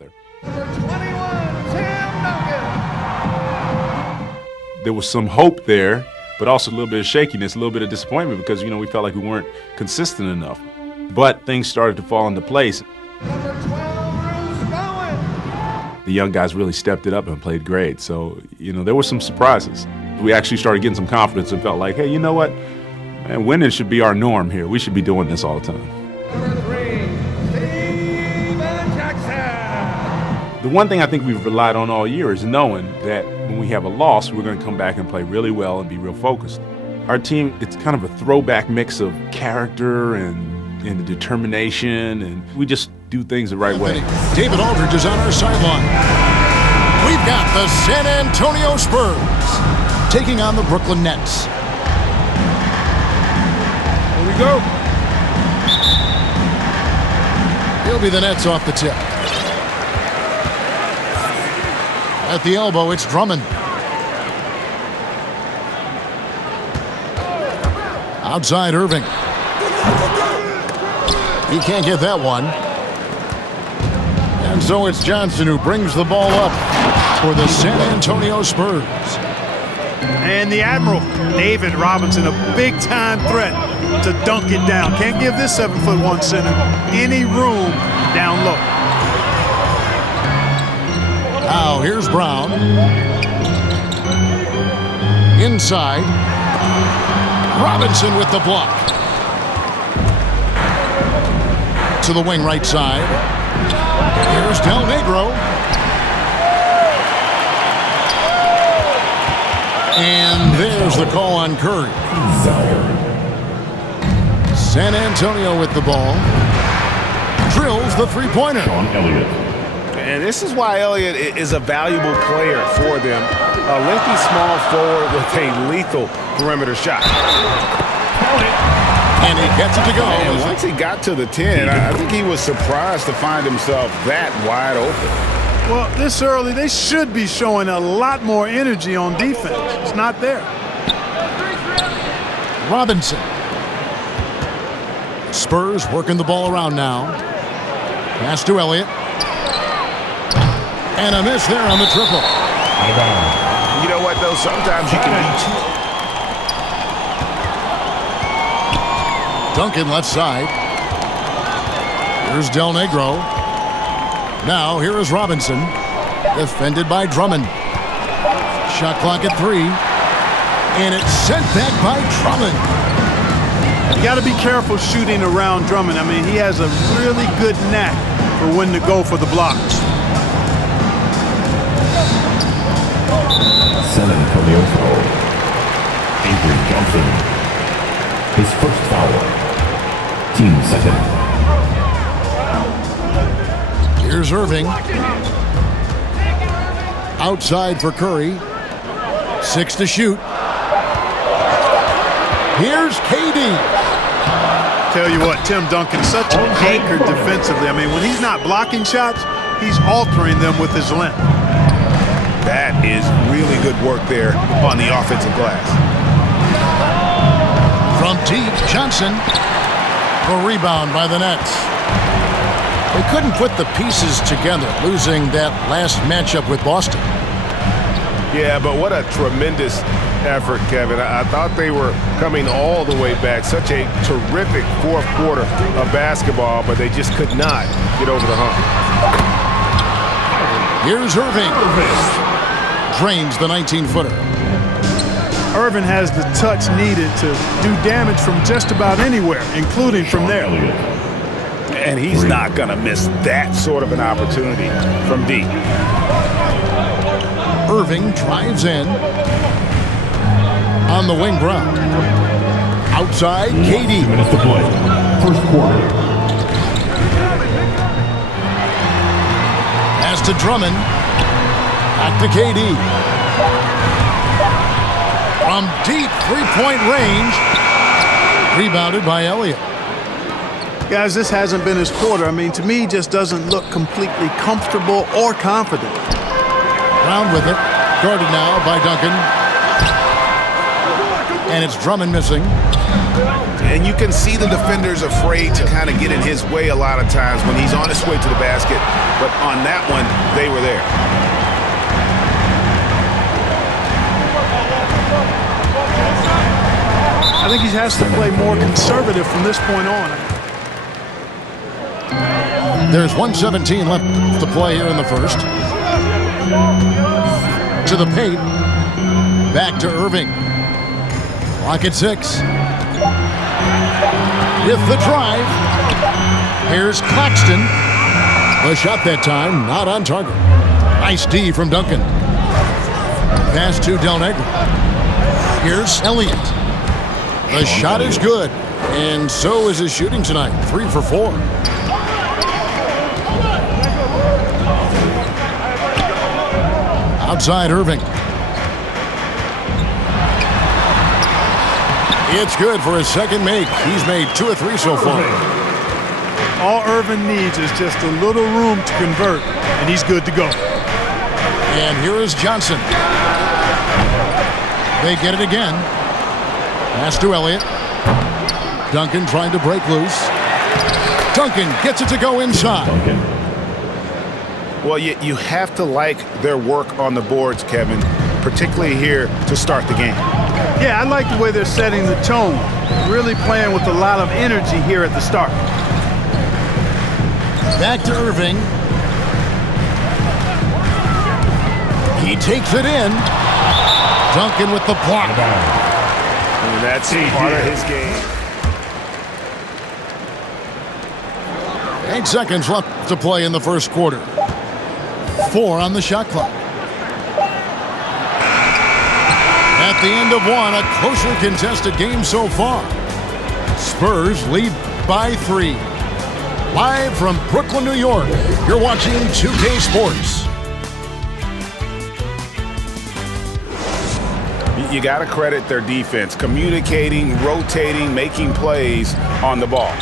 Number 21, Tim Duncan. There was some hope there, but also a little bit of shakiness, a little bit of disappointment because, we felt like we weren't consistent enough. But things started to fall into place. Number 12, Bruce Bowen. The young guys really stepped it up and played great. So, there were some surprises. We actually started getting some confidence and felt like, hey, you know what? Man, winning should be our norm here. We should be doing this all the time. Number 3, Steven Jackson. The one thing I think we've relied on all year is knowing that when we have a loss, we're going to come back and play really well and be real focused. Our team, it's kind of a throwback mix of character and determination, and we just do things the right way. David Aldridge is on our sideline. We've got the San Antonio Spurs taking on the Brooklyn Nets. Here we go. He'll be the Nets off the tip. At the elbow, it's Drummond. Outside, Irving. He can't get that one. And so it's Johnson who brings the ball up for the San Antonio Spurs. And the Admiral, David Robinson, a big-time threat to dunk it down. Can't give this 7'1" center any room down low. Now here's Brown. Inside. Robinson with the block. To the wing right side. Here's Del Negro. And there's the call on Curry. San Antonio with the ball. Drills the three-pointer. And this is why Elliott is a valuable player for them. A lengthy small forward with a lethal perimeter shot. And he gets it to go. And once he got to the 10, I think he was surprised to find himself that wide open. Well, this early, they should be showing a lot more energy on defense. It's not there. Robinson. Spurs working the ball around now. Pass to Elliott. And a miss there on the triple. You know what, though? Sometimes you can be Duncan left side. Here's Del Negro. Now here is Robinson. Defended by Drummond. Shot clock at 3. And it's sent back by Drummond. You got to be careful shooting around Drummond. I mean, he has a really good knack for when to go for the blocks. San Antonio foul. Avery Johnson. His first foul. Team second. Here's Irving. Outside for Curry. 6 to shoot. Here's KD. Tell you what, Tim Duncan, such an anchor defensively. I mean, when he's not blocking shots, he's altering them with his length. That is really good work there on the offensive glass. From deep, Johnson. A rebound by the Nets. They couldn't put the pieces together, losing that last matchup with Boston. Yeah, but what a tremendous effort, Kevin. I thought they were coming all the way back. Such a terrific fourth quarter of basketball, but they just could not get over the hump. Here's Irving. Drains the 19-footer. Irvin has the touch needed to do damage from just about anywhere, including from there. And he's not going to miss that sort of an opportunity from deep. Irving drives in. On the wing, Brown. Outside, KD. 2 minutes to play. First quarter. Pass to Drummond. Back to KD. From deep three-point range. Rebounded by Elliott. Guys, this hasn't been his quarter. I mean, to me, he just doesn't look completely comfortable or confident. Brown with it. Guarded now by Duncan. And it's Drummond missing. And you can see the defenders afraid to kind of get in his way a lot of times when he's on his way to the basket. But on that one, they were there. I think he has to play more conservative from this point on. There's 1:17 left to play here in the first. To the paint. Back to Irving. Clock at 6. With the drive. Here's Claxton. The shot that time, not on target. Nice D from Duncan. Pass to Del Negro. Here's Elliott. The shot is good. And so is his shooting tonight. 3 for 4. Outside Irving. It's good for his second make. He's made 2 of 3 so far. All Irving needs is just a little room to convert, and he's good to go. And here is Johnson. They get it again. Pass to Elliott. Duncan trying to break loose. Duncan gets it to go inside. Well, you have to like their work on the boards, Kevin, particularly here to start the game. Yeah, I like the way they're setting the tone. Really playing with a lot of energy here at the start. Back to Irving. He takes it in. Duncan with the block. And that's part of his game. 8 seconds left to play in the first quarter. 4 on the shot clock. At the end of one, a closely contested game so far. Spurs lead by 3. Live from Brooklyn, New York, you're watching 2K Sports. You got to credit their defense, communicating, rotating, making plays on the ball.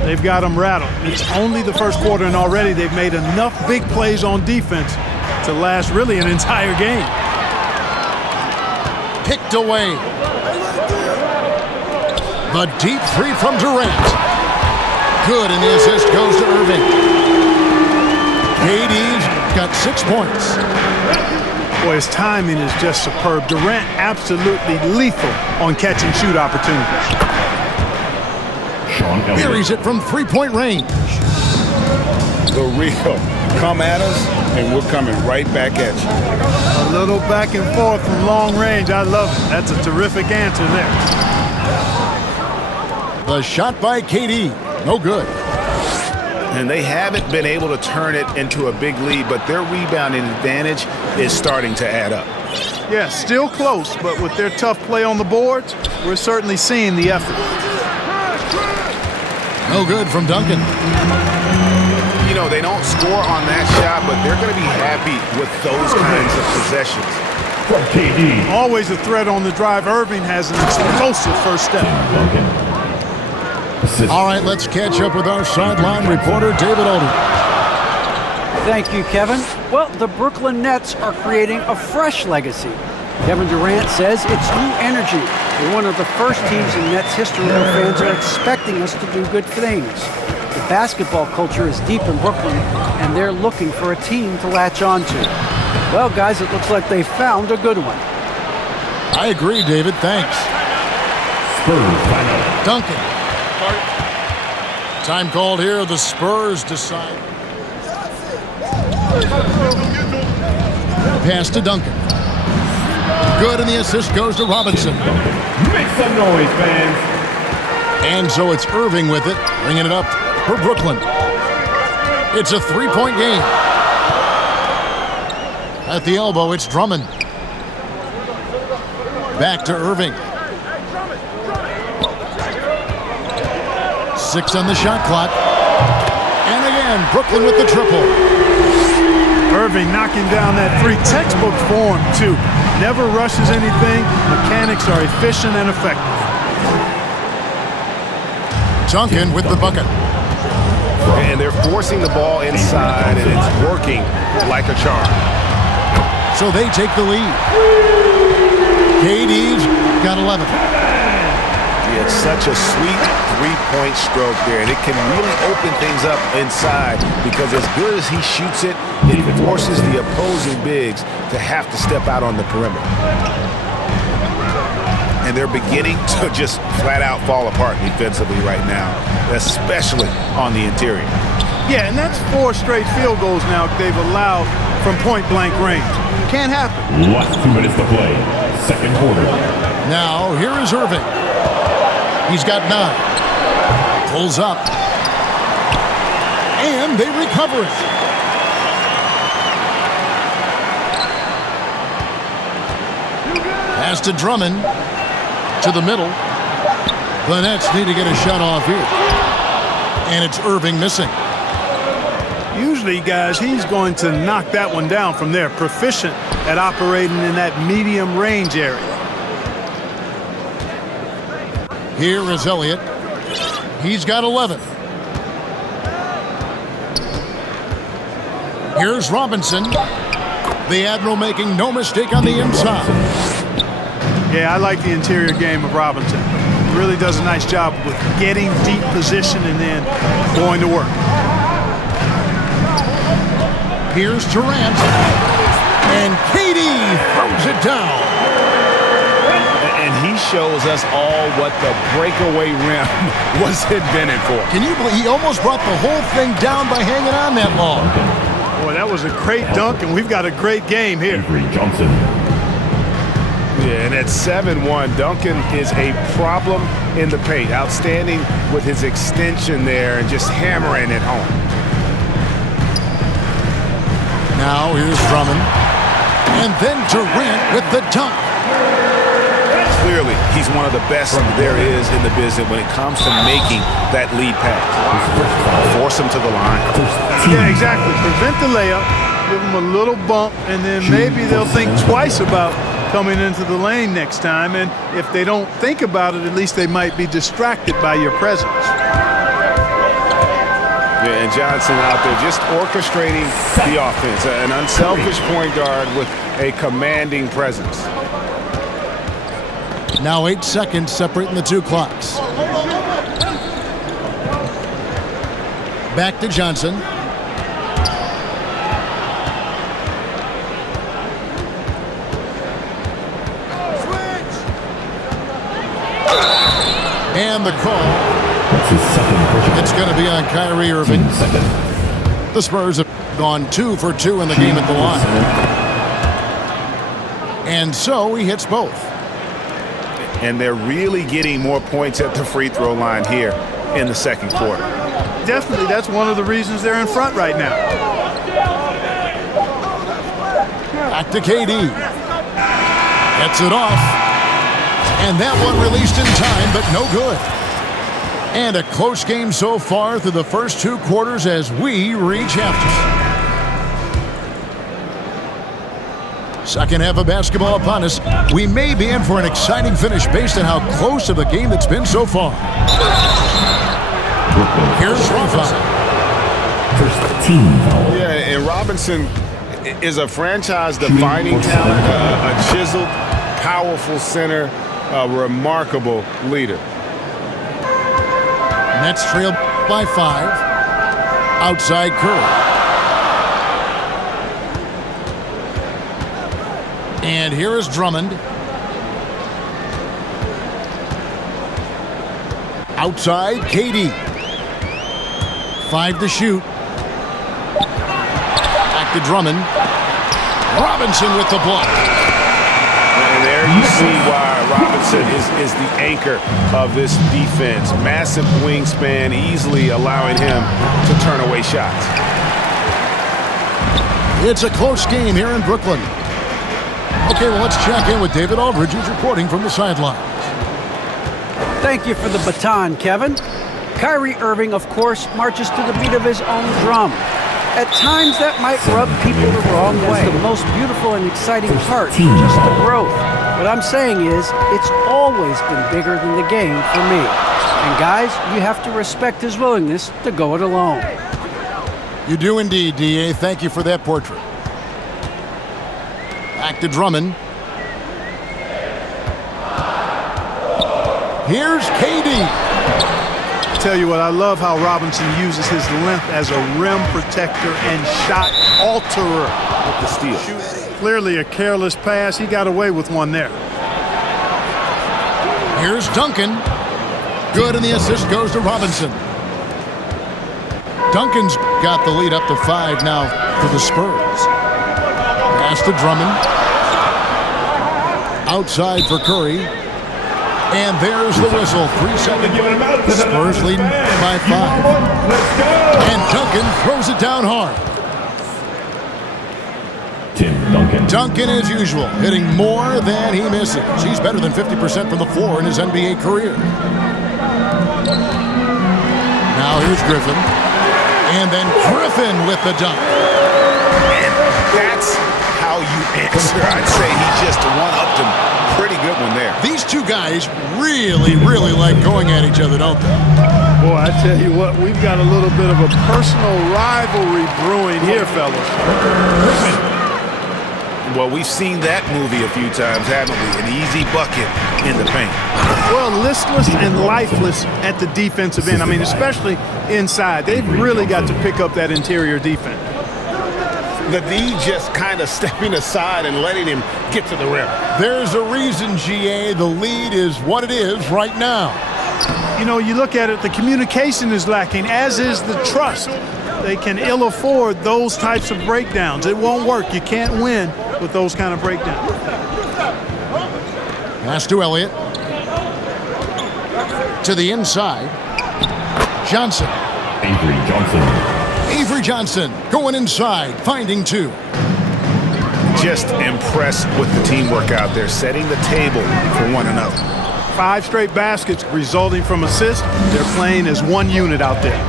They've got them rattled. It's only the first quarter, and already they've made enough big plays on defense to last really an entire game. Picked away. The deep 3 from Durant. Good, and the assist goes to Irving. KD's got 6 points. Boy, his timing is just superb. Durant absolutely lethal on catch and shoot opportunities. Buries it from 3-point range. The real. Come at us, and we're coming right back at you. A little back and forth from long range. I love it. That's a terrific answer there. The shot by KD. No good. And they haven't been able to turn it into a big lead, but their rebounding advantage is starting to add up. Yeah, still close, but with their tough play on the boards, we're certainly seeing the effort. No good from Duncan. You know, they don't score on that shot, but they're going to be happy with those kinds of possessions. From KD. Always a threat on the drive. Irving has an explosive first step. All right, let's catch up with our sideline reporter, David Odom. Thank you, Kevin. Well, the Brooklyn Nets are creating a fresh legacy. Kevin Durant says it's new energy. We're one of the first teams in Nets history where fans are expecting us to do good things. The basketball culture is deep in Brooklyn, and they're looking for a team to latch on to. Well, guys, it looks like they found a good one. I agree, David. Thanks. Spurs final. Duncan. Time called here. The Spurs decide. Pass to Duncan. Good, and the assist goes to Robinson. Make some noise, fans. And so it's Irving with it, bringing it up for Brooklyn. It's a 3-point game. At the elbow, it's Drummond. Back to Irving. 6 on the shot clock. And again, Brooklyn with the triple. Irving knocking down that 3, textbook form, too. Never rushes anything. Mechanics are efficient and effective. Duncan with the bucket. And they're forcing the ball inside, and it's working like a charm. So they take the lead. KD's got 11. Yeah, it's such a sweet three-point stroke there, and it can really open things up inside because as good as he shoots it, it forces the opposing bigs to have to step out on the perimeter. And they're beginning to just flat-out fall apart defensively right now, especially on the interior. Yeah, and that's 4 straight field goals now they've allowed from point-blank range. Can't happen. Last 2 minutes to play. Second quarter. Now, here is Irving. He's got 9. Pulls up. And they recover it. Pass to Drummond. To the middle. The Nets need to get a shot off here. And it's Irving missing. Usually, guys, he's going to knock that one down from there. Proficient at operating in that medium range area. Here is Elliott. He's got 11. Here's Robinson. The Admiral making no mistake on the inside. Yeah, I like the interior game of Robinson. He really does a nice job with getting deep position and then going to work. Here's Durant. And KD throws it down. And he shows us all what the breakaway rim was invented for. Can you believe he almost brought the whole thing down by hanging on that long? Boy, that was a great dunk, and we've got a great game here. Johnson. Yeah, and at 7-1, Duncan is a problem in the paint. Outstanding with his extension there and just hammering it home. Now here's Drummond. And then Durant with the dunk. Clearly, he's one of the best there is in the business when it comes to making that lead pass. Force him to the line. Yeah, exactly. Prevent the layup, give him a little bump, and then maybe they'll think twice about coming into the lane next time. And if they don't think about it, at least they might be distracted by your presence. Yeah, and Johnson out there just orchestrating the offense. An unselfish point guard with a commanding presence. Now 8 seconds separating the 2 clocks. Back to Johnson. And the call. It's going to be on Kyrie Irving. The Spurs have gone 2 for 2 in the game at the line. And so he hits both. And they're really getting more points at the free throw line here in the second quarter. Definitely, that's one of the reasons they're in front right now. Back to KD. Gets it off. And that one released in time, but no good. And a close game so far through the first 2 quarters as we reach halftime. Second half of basketball upon us. We may be in for an exciting finish based on how close of a game it's been so far. Here's Robinson. First team foul. Yeah, and Robinson is a franchise-defining talent, a chiseled, powerful center, a remarkable leader. Nets trail by 5. Outside Curry. And here is Drummond. Outside, KD. 5 to shoot. Back to Drummond. Robinson with the block. And there you see why Robinson is the anchor of this defense. Massive wingspan, easily allowing him to turn away shots. It's a close game here in Brooklyn. Okay, well, let's check in with David Aldridge, who's reporting from the sidelines. Thank you for the baton, Kevin. Kyrie Irving, of course, marches to the beat of his own drum. At times, that might rub people the wrong way. It's the most beautiful and exciting part, just the growth. What I'm saying is, it's always been bigger than the game for me. And guys, you have to respect his willingness to go it alone. You do indeed, D.A. Thank you for that portrait. Back to Drummond. Here's KD. Tell you what, I love how Robinson uses his length as a rim protector and shot alterer with the steal. Clearly a careless pass. He got away with one there. Here's Duncan. Good, and the assist goes to Robinson. Duncan's got the lead up to 5 now for the Spurs. Pass to Drummond. Outside for Curry. And there's the whistle. 3 seconds. Spurs leading by 5. And Duncan throws it down hard. Tim Duncan. Duncan, as usual, hitting more than he misses. He's better than 50% from the floor in his NBA career. Now here's Griffin. And then Griffin with the dunk. And that's how you answer. I'd say he just one-upped him. Pretty good one there. These two guys really like going at each other, don't they? Boy, I tell you what, we've got a little bit of a personal rivalry brewing here, fellas. Well, we've seen that movie a few times, haven't we? An easy bucket in the paint. Well, listless and lifeless at the defensive end. I mean, especially inside. They've really got to pick up that interior defense. The D just kind of stepping aside and letting him get to the rim. There's a reason, GA, the lead is what it is right now. You know, you look at it, the communication is lacking, as is the trust. They can ill afford those types of breakdowns. It won't work. You can't win with those kind of breakdowns. Pass to Elliott. To the inside. Johnson. Avery Johnson going inside, finding 2. Just impressed with the teamwork out there, setting the table for one another. 5 straight baskets resulting from assists. They're playing as one unit out there.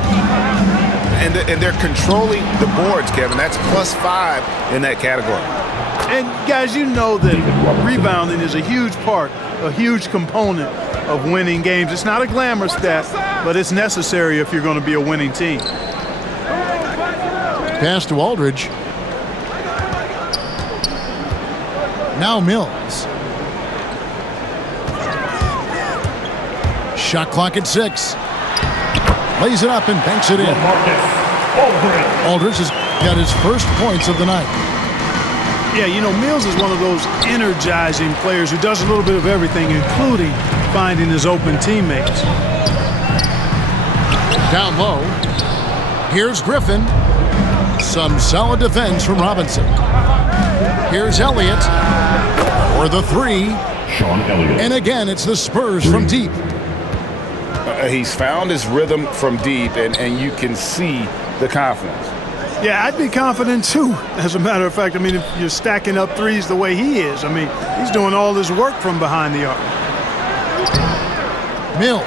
And they're controlling the boards, Kevin. That's +5 in that category. And guys, you know that rebounding is a huge part, a huge component of winning games. It's not a glamour stat, but it's necessary if you're going to be a winning team. Pass to Aldridge. Now Mills. Shot clock at 6. Lays it up and banks it in. Aldridge has got his first points of the night. Yeah, you know, Mills is one of those energizing players who does a little bit of everything, including finding his open teammates. Down low. Here's Griffin. Some solid defense from Robinson. Here's Elliott for the 3. Sean Elliott. And again, it's the Spurs from deep. He's found his rhythm from deep, and you can see the confidence. Yeah, I'd be confident too. As a matter of fact, I mean, if you're stacking up threes the way he is, I mean, he's doing all his work from behind the arc. Mills.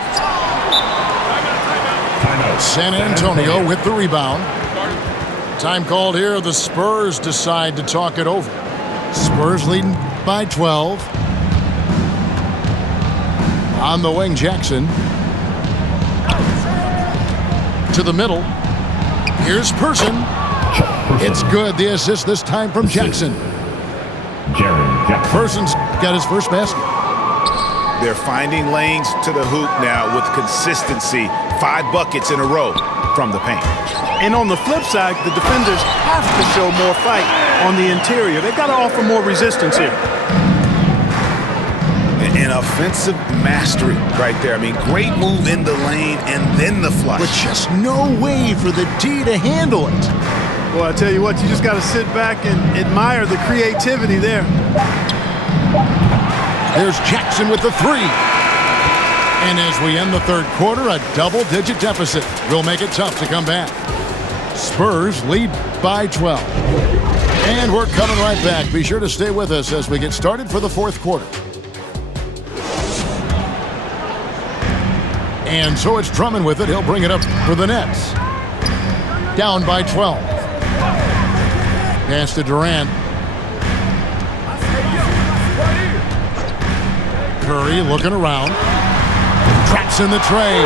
San Antonio with the rebound. Time called here. The Spurs decide to talk it over. Spurs leading by 12. On the wing, Jackson. To the middle. Here's Person. It's good. The assist this time from Jackson. Person's got his first basket. They're finding lanes to the hoop now with consistency. 5 buckets in a row from the paint. And on the flip side, the defenders have to show more fight on the interior. They've got to offer more resistance here. An offensive mastery right there. I mean, great move in the lane and then the flush. But just no way for the D to handle it. Well, I tell you what, you just got to sit back and admire the creativity there. There's Jackson with the 3. And as we end the third quarter, a double-digit deficit will make it tough to come back. Spurs lead by 12. And we're coming right back. Be sure to stay with us as we get started for the fourth quarter. And so it's Drummond with it. He'll bring it up for the Nets. Down by 12. Pass to Durant. Curry looking around. Traps in the tray.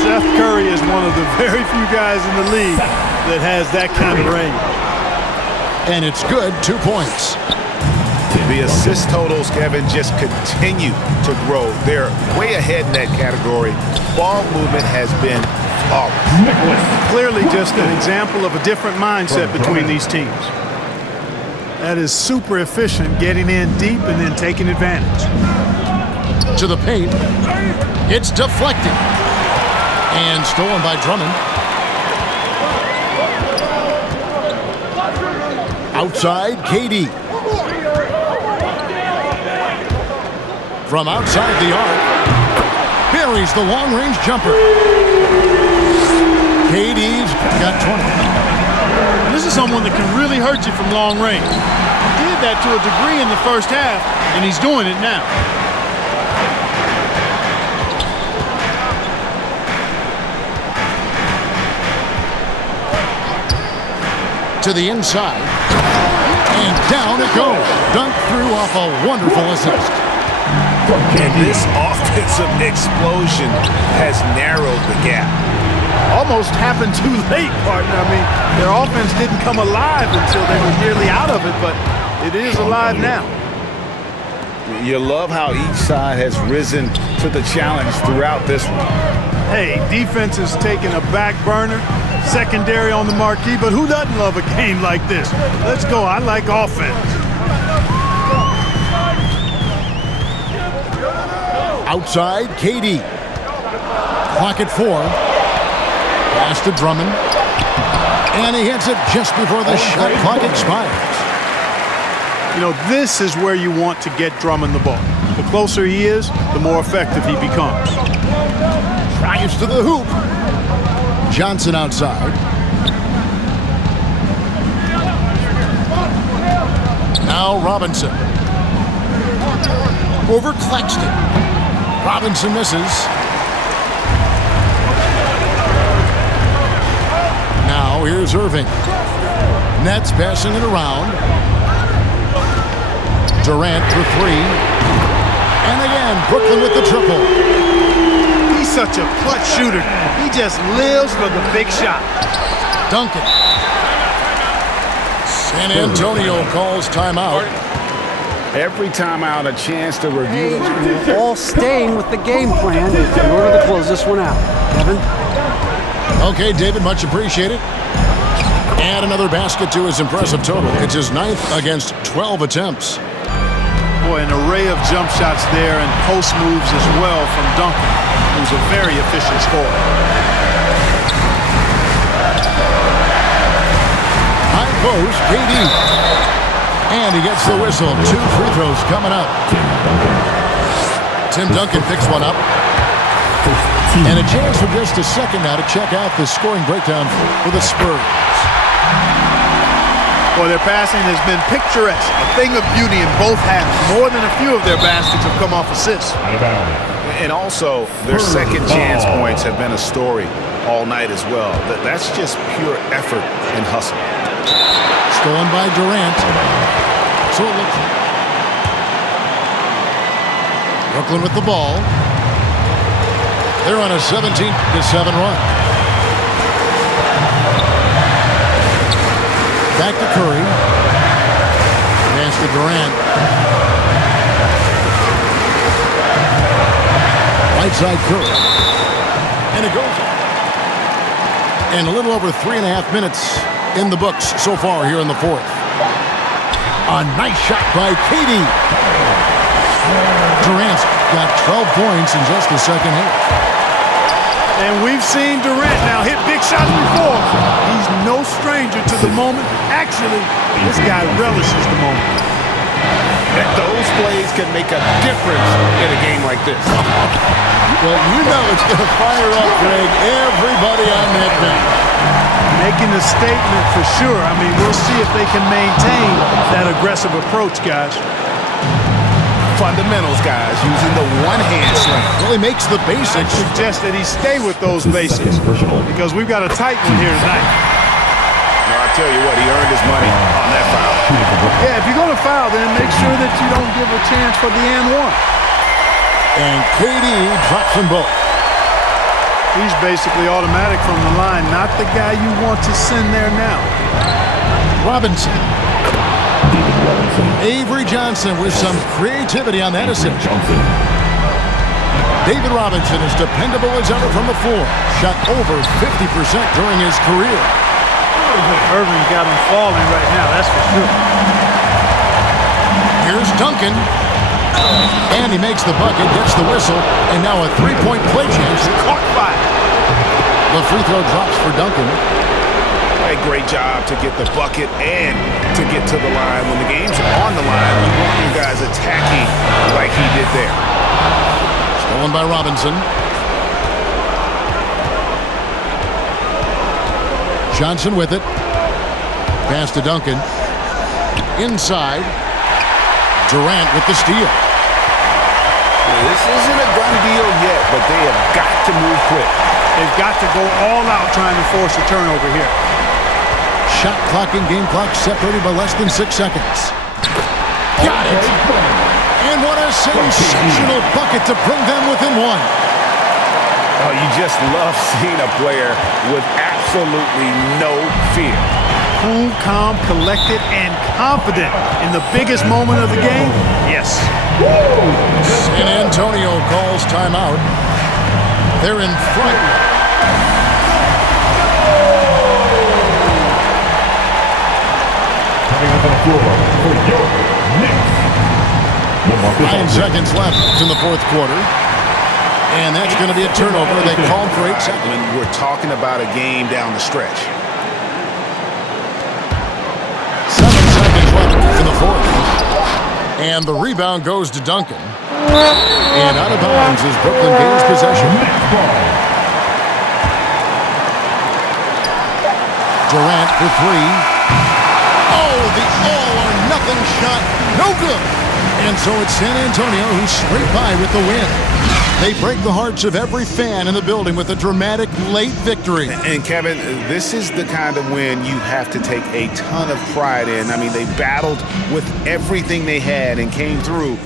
Seth Curry is one of the very few guys in the league that has that kind of range. And it's good. 2 points. The assist totals, Kevin, just continue to grow. They're way ahead in that category. Ball movement has been flawless. Clearly just an example of a different mindset between these teams. That is super efficient, getting in deep and then taking advantage. To the paint. It's deflected. And stolen by Drummond. Outside, KD. From outside the arc. Buries the long-range jumper. KD's got 20. This is someone that can really hurt you from long range. He did that to a degree in the first half, and he's doing it now. To the inside. And down it goes. Dunk through off a wonderful assist. And this offensive explosion has narrowed the gap. Almost happened too late, partner. I mean, their offense didn't come alive until they were nearly out of it, but it is alive now. You love how each side has risen to the challenge throughout this one. Hey, defense is taking a back burner, secondary on the marquee, but who doesn't love a game like this? Let's go. I like offense. Outside, KD. Clock at 4. Pass to Drummond. And he hits it just before the shot clock expires. You know, this is where you want to get Drummond the ball. The closer he is, the more effective he becomes. Drives to the hoop. Johnson outside. Now Robinson. Over Claxton. Robinson misses. Now here's Irving. Nets passing it around. Durant for 3. And again, Brooklyn with the triple. He's such a clutch shooter. He just lives for the big shot. Duncan. San Antonio calls timeout. Every timeout, a chance to review the All staying with the game plan in order to close this one out. Kevin? Okay, David, much appreciated. Add another basket to his impressive total. It's his 9th against 12 attempts. Boy, an array of jump shots there and post moves as well from Duncan, who's a very efficient scorer. High post, KD. And he gets the whistle. 2 free throws coming up. Tim Duncan picks one up. And a chance for just a second now to check out the scoring breakdown for the Spurs. Well, their passing has been picturesque, a thing of beauty in both halves. More than a few of their baskets have come off assists. And also, their second chance points have been a story all night as well. That's just pure effort and hustle. Stolen by Durant. So it looks like Brooklyn with the ball. They're on a 17-7 run. Back to Curry. Pass to Durant. Right side Curry. And it goes. And a little over 3.5 minutes in the books so far here in the 4th. A nice shot by KD. Durant's got 12 points in just the second half. And we've seen Durant now hit big shots before. He's no stranger to the moment. Actually, this guy relishes the moment. Those plays can make a difference in a game like this. Well, you know it's going to fire up, Greg, everybody on that bench. Making a statement for sure. I mean, we'll see if they can maintain that aggressive approach, guys. Fundamentals, guys, using the one-hand slam. Well, he makes the basics. I suggest that he stay with those basics because we've got a tight one here tonight. No, I tell you what, he earned his money on that foul. Yeah, if you're going to foul, then make sure that you don't give a chance for the and one. And KD drops them both. He's basically automatic from the line, not the guy you want to send there now. Robinson. David Robinson. Avery Johnson with some creativity on that assist. David Robinson is dependable as ever from the floor. Shot over 50% during his career. Irving got him falling right now, that's for sure. Here's Duncan. And he makes the bucket, gets the whistle, and now a three-point play chance. Caught fire. The free throw drops for Duncan. A great job to get the bucket and to get to the line. When the game's on the line, you want you guys attacking like he did there. Stolen by Robinson. Johnson with it. Pass to Duncan. Inside. Durant with the steal. This isn't a done deal yet, but they have got to move quick. They've got to go all out trying to force a turnover here. Shot clock and game clock separated by less than 6 seconds. Got it! And what a sensational bucket to bring them within one. Oh, you just love seeing a player with absolutely no fear. Cool, calm, collected, and confident in the biggest moment of the game. Yes. San Antonio calls timeout. They're in front. Coming up on the floor for your Knicks. 9 seconds left in the fourth quarter. And that's going to be a turnover. They called for 8 seconds. When we're talking about a game down the stretch. 7 seconds left in the fourth. And the rebound goes to Duncan. And out of bounds as Brooklyn gains possession. Durant for 3. Oh, the all-or-nothing shot. No good. And so it's San Antonio who's straight by with the win. They break the hearts of every fan in the building with a dramatic late victory. And Kevin, this is the kind of win you have to take a ton of pride in. I mean, they battled with everything they had and came through